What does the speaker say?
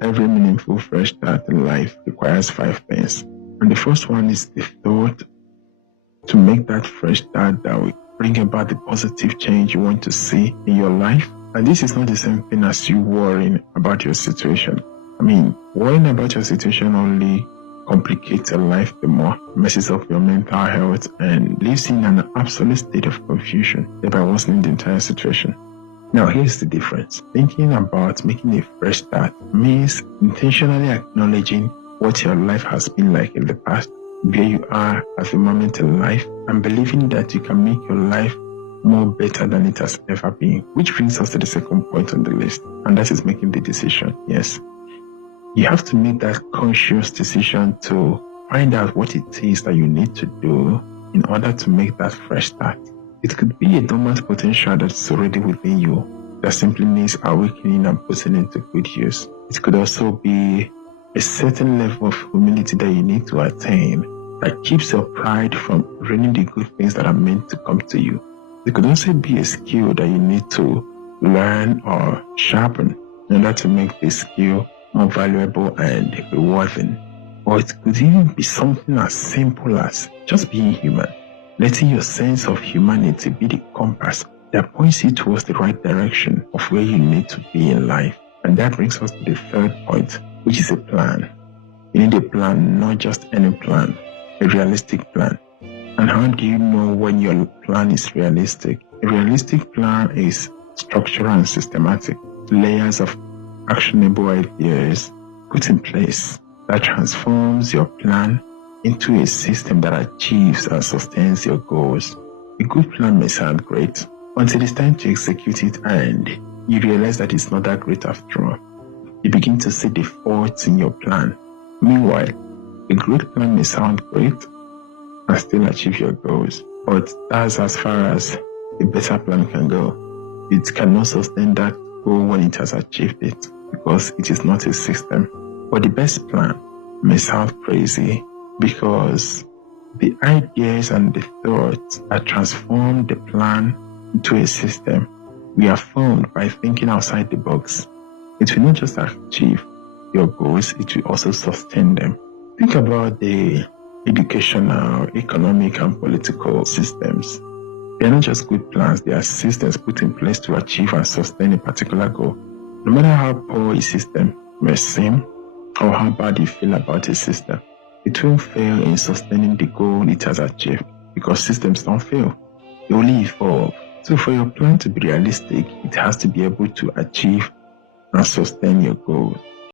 Every meaningful fresh start in life requires 5 things. And the first one is the thought to make that fresh start that will bring about the positive change you want to see in your life. And this is not the same thing as you worrying about your situation. Worrying about your situation only complicates your life the more, messes up your mental health, and leaves you in an absolute state of confusion, thereby worsening the entire situation. Now, here's the difference. Thinking about making a fresh start means intentionally acknowledging what your life has been like in the past, where you are at the moment in life, and believing that you can make your life more better than it has ever been. Which brings us to the second point on the list, and that is making the decision. Yes, you have to make that conscious decision to find out what it is that you need to do in order to make that fresh start. It could be a dormant potential that's already within you that simply needs awakening and putting into good use. It could also be a certain level of humility that you need to attain that keeps your pride from ruining the good things that are meant to come to you. It could also be a skill that you need to learn or sharpen in order to make this skill more valuable and rewarding. Or it could even be something as simple as just being human, letting your sense of humanity be the compass that points you towards the right direction of where you need to be in life. And that brings us to the third point, which is a plan. You need a plan, not just any plan, a realistic plan. And how do you know when your plan is realistic? A realistic plan is structural and systematic, layers of actionable ideas put in place that transforms your plan into a system that achieves and sustains your goals. A good plan may sound great until it's time to execute it and you realize that it's not that great after all. You begin to see the faults in your plan. Meanwhile, a good plan may sound great and still achieve your goals, but that's as far as a better plan can go. It cannot sustain that goal when it has achieved it because it is not a system. But the best plan may sound crazy because the ideas and the thoughts that transform the plan into a system we are found by thinking outside the box. It will not just achieve your goals, it will also sustain them. Think about the educational, economic, and political systems. They are not just good plans, they are systems put in place to achieve and sustain a particular goal. No matter how poor a system may seem or how bad you feel about a system, it won't fail in sustaining the goal it has achieved because systems don't fail, they only evolve. So for your plan to be realistic, it has to be able to achieve and sustain your goal.